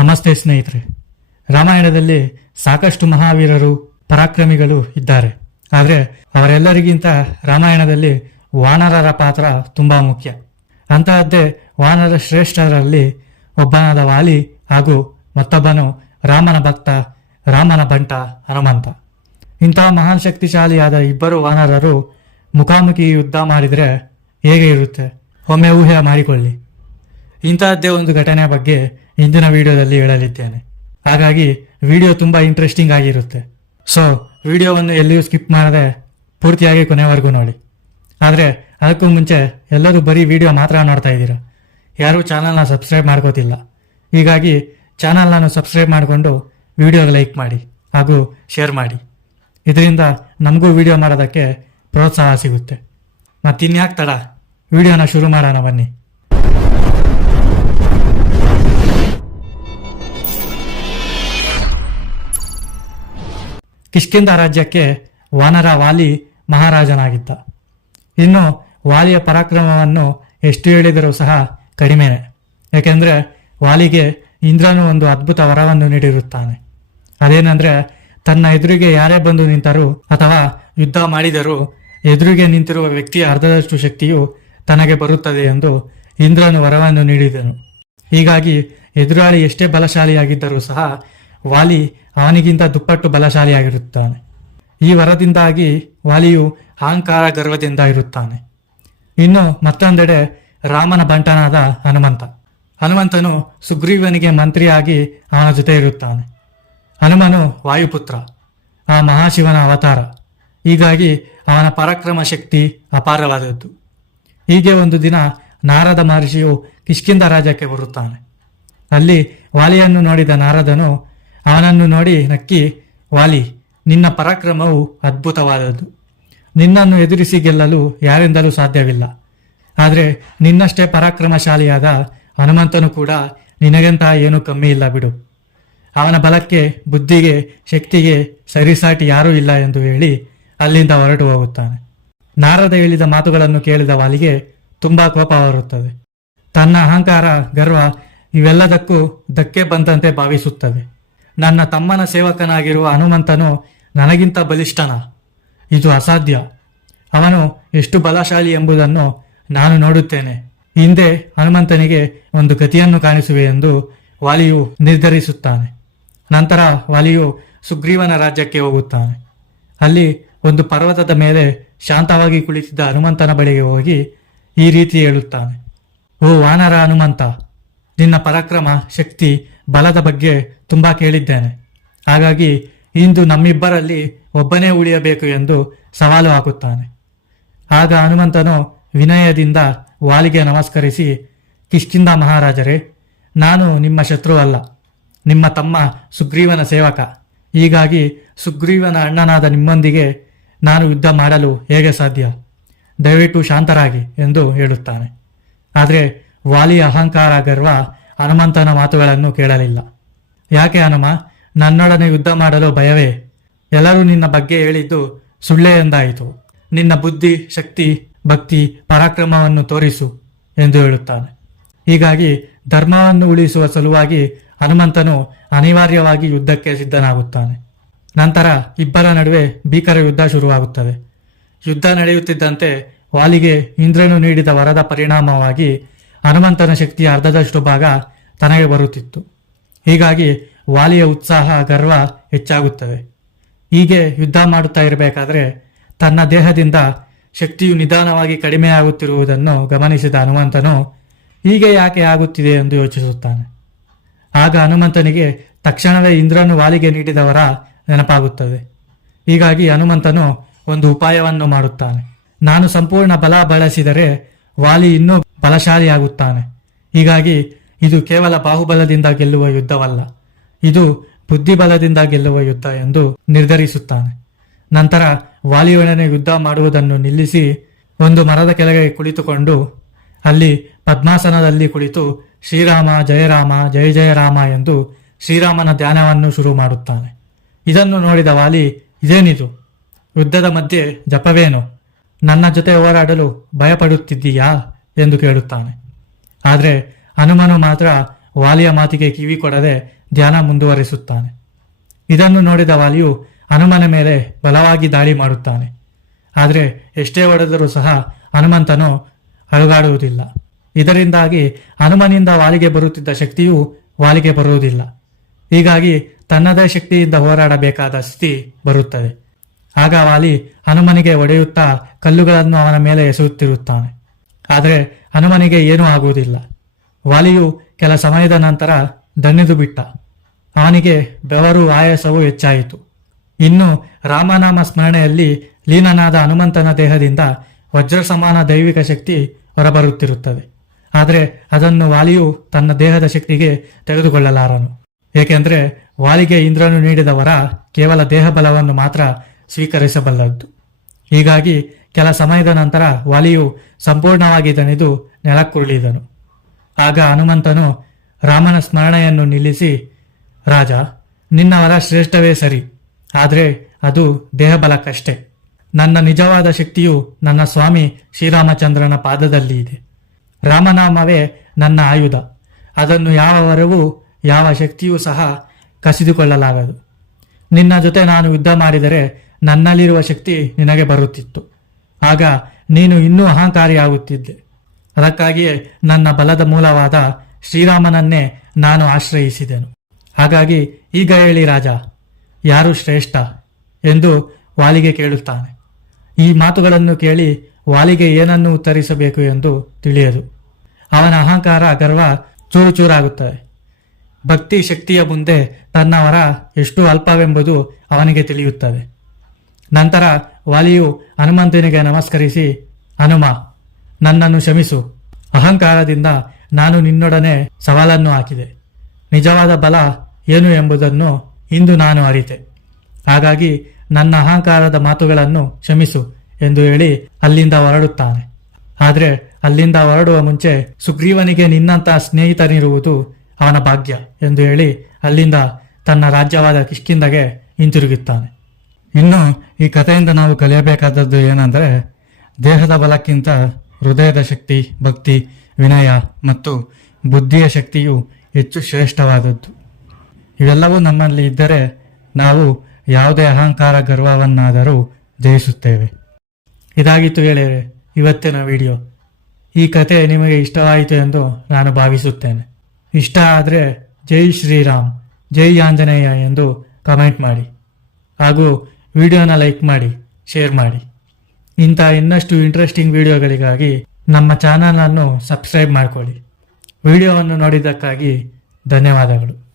ನಮಸ್ತೆ ಸ್ನೇಹಿತರೆ. ರಾಮಾಯಣದಲ್ಲಿ ಸಾಕಷ್ಟು ಮಹಾವೀರರು ಪರಾಕ್ರಮಿಗಳು ಇದ್ದಾರೆ. ಆದರೆ ಅವರೆಲ್ಲರಿಗಿಂತ ರಾಮಾಯಣದಲ್ಲಿ ವಾನರರ ಪಾತ್ರ ತುಂಬಾ ಮುಖ್ಯ. ಅಂತಹದ್ದೇ ವಾನರ ಶ್ರೇಷ್ಠರಲ್ಲಿ ಒಬ್ಬನಾದ ವಾಲಿ ಹಾಗೂ ಮತ್ತೊಬ್ಬನು ರಾಮನ ಭಕ್ತ, ರಾಮನ ಬಂಟ ಹನುಮಂತ. ಇಂತಹ ಮಹಾನ್ ಶಕ್ತಿಶಾಲಿಯಾದ ಇಬ್ಬರು ವಾನರರು ಮುಖಾಮುಖಿ ಯುದ್ಧ ಮಾಡಿದರೆ ಹೇಗೆ ಇರುತ್ತೆ ಒಮ್ಮೆ ಊಹೆ ಮಾಡಿಕೊಳ್ಳಿ. ಇಂತಹದ್ದೇ ಒಂದು ಘಟನೆಯ ಬಗ್ಗೆ ಇಂದಿನ ವಿಡಿಯೋದಲ್ಲಿ ಹೇಳಲಿದ್ದೇನೆ. ಹಾಗಾಗಿ ವಿಡಿಯೋ ತುಂಬ ಇಂಟ್ರೆಸ್ಟಿಂಗ್ ಆಗಿರುತ್ತೆ. ಸೊ ವಿಡಿಯೋವನ್ನು ಎಲ್ಲಿಯೂ ಸ್ಕಿಪ್ ಮಾಡದೆ ಪೂರ್ತಿಯಾಗಿ ಕೊನೆವರೆಗೂ ನೋಡಿ. ಆದರೆ ಅದಕ್ಕೂ ಮುಂಚೆ ಎಲ್ಲರೂ ಬರೀ ವಿಡಿಯೋ ಮಾತ್ರ ನೋಡ್ತಾ ಇದ್ದೀರಾ, ಯಾರೂ ಚಾನಲ್ನ ಸಬ್ಸ್ಕ್ರೈಬ್ ಮಾಡ್ಕೋತಿಲ್ಲ. ಹೀಗಾಗಿ ಚಾನಲ್ನ ಸಬ್ಸ್ಕ್ರೈಬ್ ಮಾಡಿಕೊಂಡು ವಿಡಿಯೋಗೆ ಲೈಕ್ ಮಾಡಿ ಹಾಗೂ ಶೇರ್ ಮಾಡಿ. ಇದರಿಂದ ನಮಗೂ ವಿಡಿಯೋ ಮಾಡೋದಕ್ಕೆ ಪ್ರೋತ್ಸಾಹ ಸಿಗುತ್ತೆ. ಮತ್ತಿನ್ಯಾಕೆ ತಡ, ವಿಡಿಯೋನ ಶುರು ಮಾಡೋಣ ಬನ್ನಿ. ಕಿಷ್ಕಿಂಧ ರಾಜ್ಯಕ್ಕೆ ವಾನರ ವಾಲಿ ಮಹಾರಾಜನಾಗಿದ್ದ. ಇನ್ನು ವಾಲಿಯ ಪರಾಕ್ರಮವನ್ನು ಎಷ್ಟು ಹೇಳಿದರೂ ಸಹ ಕಡಿಮೆನೆ. ಏಕೆಂದರೆ ವಾಲಿಗೆ ಇಂದ್ರನು ಒಂದು ಅದ್ಭುತ ವರವನ್ನು ನೀಡಿರುತ್ತಾನೆ. ಅದೇನೆಂದರೆ, ತನ್ನ ಎದುರಿಗೆ ಯಾರೇ ಬಂದು ನಿಂತರೂ ಅಥವಾ ಯುದ್ಧ ಮಾಡಿದರೂ ಎದುರಿಗೆ ನಿಂತಿರುವ ವ್ಯಕ್ತಿಯ ಅರ್ಧದಷ್ಟು ಶಕ್ತಿಯು ತನಗೆ ಬರುತ್ತದೆ ಎಂದು ಇಂದ್ರನು ವರವನ್ನು ನೀಡಿದನು. ಹೀಗಾಗಿ ಎದುರಾಳಿ ಎಷ್ಟೇ ಬಲಶಾಲಿಯಾಗಿದ್ದರೂ ಸಹ ವಾಲಿ ಅವನಿಗಿಂತ ದುಪ್ಪಟ್ಟು ಬಲಶಾಲಿಯಾಗಿರುತ್ತಾನೆ. ಈ ವರದಿಂದಾಗಿ ವಾಲಿಯು ಅಹಂಕಾರ ಗರ್ವದಿಂದ ಇರುತ್ತಾನೆ. ಇನ್ನು ಮತ್ತೊಂದೆಡೆ ರಾಮನ ಬಂಟನಾದ ಹನುಮಂತನು ಸುಗ್ರೀವನಿಗೆ ಮಂತ್ರಿಯಾಗಿ ಅವನ ಜೊತೆ ಇರುತ್ತಾನೆ. ಹನುಮನು ವಾಯುಪುತ್ರ, ಆ ಮಹಾಶಿವನ ಅವತಾರ. ಹೀಗಾಗಿ ಅವನ ಪರಾಕ್ರಮ ಶಕ್ತಿ ಅಪಾರವಾದದ್ದು. ಹೀಗೆ ಒಂದು ದಿನ ನಾರದ ಮಹರ್ಷಿಯು ಕಿಷ್ಕಿಂಧ ರಾಜ್ಯಕ್ಕೆ ಬರುತ್ತಾನೆ. ಅಲ್ಲಿ ವಾಲಿಯನ್ನು ನೋಡಿದ ನಾರದನು ಅವನನ್ನು ನೋಡಿ ನಕ್ಕಿ, ವಾಲಿ, ನಿನ್ನ ಪರಾಕ್ರಮವು ಅದ್ಭುತವಾದದ್ದು. ನಿನ್ನನ್ನು ಎದುರಿಸಿ ಗೆಲ್ಲಲು ಯಾರಿಂದಲೂ ಸಾಧ್ಯವಿಲ್ಲ. ಆದರೆ ನಿನ್ನಷ್ಟೇ ಪರಾಕ್ರಮಶಾಲಿಯಾದ ಹನುಮಂತನು ಕೂಡ ನಿನಗೆಂತ ಏನೂ ಕಮ್ಮಿ ಇಲ್ಲ ಬಿಡು. ಅವನ ಬಲಕ್ಕೆ, ಬುದ್ಧಿಗೆ, ಶಕ್ತಿಗೆ ಸರಿಸಾಟಿ ಯಾರೂ ಇಲ್ಲ ಎಂದು ಹೇಳಿ ಅಲ್ಲಿಂದ ಹೊರಟು ಹೋಗುತ್ತಾನೆ. ನಾರದ ಹೇಳಿದ ಮಾತುಗಳನ್ನು ಕೇಳಿದ ವಾಲಿಗೆ ತುಂಬಾ ಕೋಪ ಬರುತ್ತದೆ. ತನ್ನ ಅಹಂಕಾರ, ಗರ್ವ ಇವೆಲ್ಲದಕ್ಕೂ ಧಕ್ಕೆ ಬಂದಂತೆ ಭಾವಿಸುತ್ತದೆ. ನನ್ನ ತಮ್ಮನ ಸೇವಕನಾಗಿರುವ ಹನುಮಂತನು ನನಗಿಂತ ಬಲಿಷ್ಠನ? ಇದು ಅಸಾಧ್ಯ. ಅವನು ಎಷ್ಟು ಬಲಶಾಲಿ ಎಂಬುದನ್ನು ನಾನು ನೋಡುತ್ತೇನೆ. ಹಿಂದೆ ಹನುಮಂತನಿಗೆ ಒಂದು ಗತಿಯನ್ನು ಕಾಣಿಸುವೆ ಎಂದು ವಾಲಿಯು ನಿರ್ಧರಿಸುತ್ತಾನೆ. ನಂತರ ವಾಲಿಯು ಸುಗ್ರೀವನ ರಾಜ್ಯಕ್ಕೆ ಹೋಗುತ್ತಾನೆ. ಅಲ್ಲಿ ಒಂದು ಪರ್ವತದ ಮೇಲೆ ಶಾಂತವಾಗಿ ಕುಳಿತಿದ್ದ ಹನುಮಂತನ ಬಳಿಗೆ ಹೋಗಿ ಈ ರೀತಿ ಹೇಳುತ್ತಾನೆ: ಓ ವಾನರ ಹನುಮಂತ, ನಿನ್ನ ಪರಾಕ್ರಮ, ಶಕ್ತಿ, ಬಲದ ಬಗ್ಗೆ ತುಂಬಾ ಕೇಳಿದ್ದೇನೆ. ಹಾಗಾಗಿ ಇಂದು ನಮ್ಮಿಬ್ಬರಲ್ಲಿ ಒಬ್ಬನೇ ಉಳಿಯಬೇಕು ಎಂದು ಸವಾಲು ಹಾಕುತ್ತಾನೆ. ಆಗ ಹನುಮಂತನು ವಿನಯದಿಂದ ವಾಲಿಗೆ ನಮಸ್ಕರಿಸಿ, ಕಿಷ್ಕಿಂಧ ಮಹಾರಾಜರೇ, ನಾನು ನಿಮ್ಮ ಶತ್ರು ಅಲ್ಲ, ನಿಮ್ಮ ತಮ್ಮ ಸುಗ್ರೀವನ ಸೇವಕ. ಹೀಗಾಗಿ ಸುಗ್ರೀವನ ಅಣ್ಣನಾದ ನಿಮ್ಮೊಂದಿಗೆ ನಾನು ಯುದ್ಧ ಮಾಡಲು ಹೇಗೆ ಸಾಧ್ಯ? ದಯವಿಟ್ಟು ಶಾಂತರಾಗಿ ಎಂದು ಹೇಳುತ್ತಾನೆ. ಆದರೆ ವಾಲಿಯ ಅಹಂಕಾರ, ಗರ್ವ ಹನುಮಂತನ ಮಾತುಗಳನ್ನು ಕೇಳಲಿಲ್ಲ. ಯಾಕೆ ಹನುಮ, ನನ್ನೊಡನೆ ಯುದ್ಧ ಮಾಡಲು ಭಯವೇ? ಎಲ್ಲರೂ ನಿನ್ನ ಬಗ್ಗೆ ಹೇಳಿದ್ದು ಸುಳ್ಳೇ ಎಂದಾಯಿತು. ನಿನ್ನ ಬುದ್ಧಿ, ಶಕ್ತಿ, ಭಕ್ತಿ, ಪರಾಕ್ರಮವನ್ನು ತೋರಿಸು ಎಂದು ಹೇಳುತ್ತಾನೆ. ಹೀಗಾಗಿ ಧರ್ಮವನ್ನು ಉಳಿಸುವ ಸಲುವಾಗಿ ಹನುಮಂತನು ಅನಿವಾರ್ಯವಾಗಿ ಯುದ್ಧಕ್ಕೆ ಸಿದ್ಧನಾಗುತ್ತಾನೆ. ನಂತರ ಇಬ್ಬರ ನಡುವೆ ಭೀಕರ ಯುದ್ಧ ಶುರುವಾಗುತ್ತದೆ. ಯುದ್ಧ ನಡೆಯುತ್ತಿದ್ದಂತೆ ವಾಲಿಗೆ ಇಂದ್ರನು ನೀಡಿದ ವರದ ಪರಿಣಾಮವಾಗಿ ಹನುಮಂತನ ಶಕ್ತಿಯ ಅರ್ಧದಷ್ಟು ಭಾಗ ತನಗೆ ಬರುತ್ತಿತ್ತು. ಹೀಗಾಗಿ ವಾಲಿಯ ಉತ್ಸಾಹ, ಗರ್ವ ಹೆಚ್ಚಾಗುತ್ತವೆ. ಹೀಗೆ ಯುದ್ಧ ಮಾಡುತ್ತಾ ಇರಬೇಕಾದ್ರೆ ತನ್ನ ದೇಹದಿಂದ ಶಕ್ತಿಯು ನಿಧಾನವಾಗಿ ಕಡಿಮೆಯಾಗುತ್ತಿರುವುದನ್ನು ಗಮನಿಸಿದ ಹನುಮಂತನು ಹೀಗೆ ಯಾಕೆ ಆಗುತ್ತಿದೆ ಎಂದು ಯೋಚಿಸುತ್ತಾನೆ. ಆಗ ಹನುಮಂತನಿಗೆ ತಕ್ಷಣವೇ ಇಂದ್ರನು ವಾಲಿಗೆ ನೀಡಿದ ವರ ನೆನಪಾಗುತ್ತದೆ. ಹೀಗಾಗಿ ಹನುಮಂತನು ಒಂದು ಉಪಾಯವನ್ನು ಮಾಡುತ್ತಾನೆ. ನಾನು ಸಂಪೂರ್ಣ ಬಲ ಬಳಸಿದರೆ ವಾಲಿ ಇನ್ನೂ ಬಲಶಾಲಿಯಾಗುತ್ತಾನೆ. ಹೀಗಾಗಿ ಇದು ಕೇವಲ ಬಾಹುಬಲದಿಂದ ಗೆಲ್ಲುವ ಯುದ್ಧವಲ್ಲ, ಇದು ಬುದ್ಧಿಬಲದಿಂದ ಗೆಲ್ಲುವ ಯುದ್ಧ ಎಂದು ನಿರ್ಧರಿಸುತ್ತಾನೆ. ನಂತರ ವಾಲಿಯೊಡನೆ ಯುದ್ಧ ಮಾಡುವುದನ್ನು ನಿಲ್ಲಿಸಿ ಒಂದು ಮರದ ಕೆಳಗೆ ಕುಳಿತುಕೊಂಡು ಅಲ್ಲಿ ಪದ್ಮಾಸನದಲ್ಲಿ ಕುಳಿತು ಶ್ರೀರಾಮ ಜಯ ರಾಮ ಜಯ ಜಯ ರಾಮ ಎಂದು ಶ್ರೀರಾಮನ ಧ್ಯಾನವನ್ನು ಶುರು ಮಾಡುತ್ತಾನೆ. ಇದನ್ನು ನೋಡಿದ ವಾಲಿ, ಇದೇನಿದು? ಯುದ್ಧದ ಮಧ್ಯೆ ಜಪವೇನು? ನನ್ನ ಜೊತೆ ಹೋರಾಡಲು ಭಯಪಡುತ್ತಿದ್ದೀಯಾ ಎಂದು ಕೇಳುತ್ತಾನೆ. ಆದರೆ ಹನುಮನು ಮಾತ್ರ ವಾಲಿಯ ಮಾತಿಗೆ ಕಿವಿ ಕೊಡದೆ ಧ್ಯಾನ ಮುಂದುವರಿಸುತ್ತಾನೆ. ಇದನ್ನು ನೋಡಿದ ವಾಲಿಯು ಹನುಮನ ಮೇಲೆ ಬಲವಾಗಿ ದಾಳಿ ಮಾಡುತ್ತಾನೆ. ಆದರೆ ಎಷ್ಟೇ ಹೊಡೆದರೂ ಸಹ ಹನುಮಂತನು ಅಲುಗಾಡುವುದಿಲ್ಲ. ಇದರಿಂದಾಗಿ ಹನುಮನಿಂದ ವಾಲಿಗೆ ಬರುತ್ತಿದ್ದ ಶಕ್ತಿಯು ವಾಲಿಗೆ ಬರುವುದಿಲ್ಲ. ಹೀಗಾಗಿ ತನ್ನದೇ ಶಕ್ತಿಯಿಂದ ಹೋರಾಡಬೇಕಾದ ಸ್ಥಿತಿ ಬರುತ್ತದೆ. ಆಗ ವಾಲಿ ಹನುಮನಿಗೆ ಹೊಡೆಯುತ್ತಾ ಕಲ್ಲುಗಳನ್ನು ಅವನ ಮೇಲೆ ಎಸೆಯುತ್ತಿರುತ್ತಾನೆ. ಆದರೆ ಹನುಮನಿಗೆ ಏನೂ ಆಗುವುದಿಲ್ಲ. ವಾಲಿಯು ಕೆಲ ಸಮಯದ ನಂತರ ದಣಿದು ಬಿಟ್ಟ. ಅವನಿಗೆ ಬೆವರು ಆಯಾಸವೂ ಹೆಚ್ಚಾಯಿತು. ಇನ್ನು ರಾಮನಾಮ ಸ್ಮರಣೆಯಲ್ಲಿ ಲೀನನಾದ ಹನುಮಂತನ ದೇಹದಿಂದ ವಜ್ರ ಸಮಾನ ದೈವಿಕ ಶಕ್ತಿ ಹೊರಬರುತ್ತಿರುತ್ತದೆ. ಆದರೆ ಅದನ್ನು ವಾಲಿಯು ತನ್ನ ದೇಹದ ಶಕ್ತಿಗೆ ತೆಗೆದುಕೊಳ್ಳಲಾರನು. ಏಕೆಂದರೆ ವಾಲಿಗೆ ಇಂದ್ರನು ನೀಡಿದ ವರ ಕೇವಲ ದೇಹ ಬಲವನ್ನು ಮಾತ್ರ ಸ್ವೀಕರಿಸಬಲ್ಲದ್ದು. ಹೀಗಾಗಿ ಕೆಲ ಸಮಯದ ನಂತರ ವಾಲಿಯು ಸಂಪೂರ್ಣವಾಗಿ ದಣಿದು ನೆಲಕ್ಕುರುಳಿದನು. ಆಗ ಹನುಮಂತನು ರಾಮನ ಸ್ಮರಣೆಯನ್ನು ನಿಲ್ಲಿಸಿ, ರಾಜ, ನಿನ್ನ ವರ ಶ್ರೇಷ್ಠವೇ ಸರಿ, ಆದರೆ ಅದು ದೇಹಬಲಕ್ಕಷ್ಟೇ. ನನ್ನ ನಿಜವಾದ ಶಕ್ತಿಯು ನನ್ನ ಸ್ವಾಮಿ ಶ್ರೀರಾಮಚಂದ್ರನ ಪಾದದಲ್ಲಿ ಇದೆ. ರಾಮನಾಮವೇ ನನ್ನ ಆಯುಧ. ಅದನ್ನು ಯಾವ ವರವೂ ಯಾವ ಶಕ್ತಿಯೂ ಸಹ ಕಸಿದುಕೊಳ್ಳಲಾಗದು. ನಿನ್ನ ಜೊತೆ ನಾನು ಯುದ್ಧ ಮಾಡಿದರೆ ನನ್ನಲ್ಲಿರುವ ಶಕ್ತಿ ನಿನಗೆ ಬರುತ್ತಿತ್ತು. ಆಗ ನೀನು ಇನ್ನೂ ಅಹಂಕಾರಿಯಾಗುತ್ತಿದ್ದೆ. ಅದಕ್ಕಾಗಿಯೇ ನನ್ನ ಬಲದ ಮೂಲವಾದ ಶ್ರೀರಾಮನನ್ನೇ ನಾನು ಆಶ್ರಯಿಸಿದೆನು. ಹಾಗಾಗಿ ಈಗ ಹೇಳಿ ರಾಜ, ಯಾರು ಶ್ರೇಷ್ಠ ಎಂದು ವಾಲಿಗೆ ಕೇಳುತ್ತಾನೆ. ಈ ಮಾತುಗಳನ್ನು ಕೇಳಿ ವಾಲಿಗೆ ಏನನ್ನು ಉತ್ತರಿಸಬೇಕು ಎಂದು ತಿಳಿಯದು. ಅವನ ಅಹಂಕಾರ, ಗರ್ವ ಚೂರು ಚೂರಾಗುತ್ತದೆ. ಭಕ್ತಿ ಶಕ್ತಿಯ ಮುಂದೆ ತನ್ನ ವರ ಎಷ್ಟು ಅಲ್ಪವೆಂಬುದು ಅವನಿಗೆ ತಿಳಿಯುತ್ತದೆ. ನಂತರ ವಾಲಿಯು ಹನುಮಂತನಿಗೆ ನಮಸ್ಕರಿಸಿ, ಹನುಮ, ನನ್ನನ್ನು ಕ್ಷಮಿಸು. ಅಹಂಕಾರದಿಂದ ನಾನು ನಿನ್ನೊಡನೆ ಸವಾಲನ್ನು ಹಾಕಿದೆ. ನಿಜವಾದ ಬಲ ಏನು ಎಂಬುದನ್ನು ಇಂದು ನಾನು ಅರಿತೆ. ಹಾಗಾಗಿ ನನ್ನ ಅಹಂಕಾರದ ಮಾತುಗಳನ್ನು ಕ್ಷಮಿಸು ಎಂದು ಹೇಳಿ ಅಲ್ಲಿಂದ ಹೊರಡುತ್ತಾನೆ. ಆದರೆ ಅಲ್ಲಿಂದ ಹೊರಡುವ ಮುಂಚೆ ಸುಗ್ರೀವನಿಗೆ ನಿನ್ನಂತಹ ಸ್ನೇಹಿತನಿರುವುದು ಅವನ ಭಾಗ್ಯ ಎಂದು ಹೇಳಿ ಅಲ್ಲಿಂದ ತನ್ನ ರಾಜ್ಯವಾದ ಕಿಷ್ಕಿಂಧೆಗೆ ಹಿಂತಿರುಗುತ್ತಾನೆ. ಇನ್ನು ಈ ಕಥೆಯಿಂದ ನಾವು ಕಲಿಯಬೇಕಾದದ್ದು ಏನಂದರೆ, ದೇಹದ ಬಲಕ್ಕಿಂತ ಹೃದಯದ ಶಕ್ತಿ, ಭಕ್ತಿ, ವಿನಯ ಮತ್ತು ಬುದ್ಧಿಯ ಶಕ್ತಿಯು ಹೆಚ್ಚು ಶ್ರೇಷ್ಠವಾದದ್ದು. ಇವೆಲ್ಲವೂ ನಮ್ಮಲ್ಲಿ ಇದ್ದರೆ ನಾವು ಯಾವುದೇ ಅಹಂಕಾರ, ಗರ್ವವನ್ನಾದರೂ ಜಯಿಸುತ್ತೇವೆ. ಇದಾಗಿತ್ತು ಗೆಳೆಯರೆ ಇವತ್ತಿನ ವಿಡಿಯೋ. ಈ ಕತೆ ನಿಮಗೆ ಇಷ್ಟವಾಯಿತು ಎಂದು ನಾನು ಭಾವಿಸುತ್ತೇನೆ. ಇಷ್ಟ ಆದರೆ ಜೈ ಶ್ರೀರಾಮ್, ಜೈ ಆಂಜನೇಯ ಎಂದು ಕಮೆಂಟ್ ಮಾಡಿ, ಹಾಗೂ ವಿಡಿಯೋನ ಲೈಕ್ ಮಾಡಿ, ಶೇರ್ ಮಾಡಿ. ಇಂಥ ಇನ್ನಷ್ಟು ಇಂಟ್ರೆಸ್ಟಿಂಗ್ ವಿಡಿಯೋಗಳಿಗಾಗಿ ನಮ್ಮ ಚಾನಲನ್ನು ಸಬ್ಸ್ಕ್ರೈಬ್ ಮಾಡಿಕೊಳ್ಳಿ. ವಿಡಿಯೋವನ್ನು ನೋಡಿದ್ದಕ್ಕಾಗಿ ಧನ್ಯವಾದಗಳು.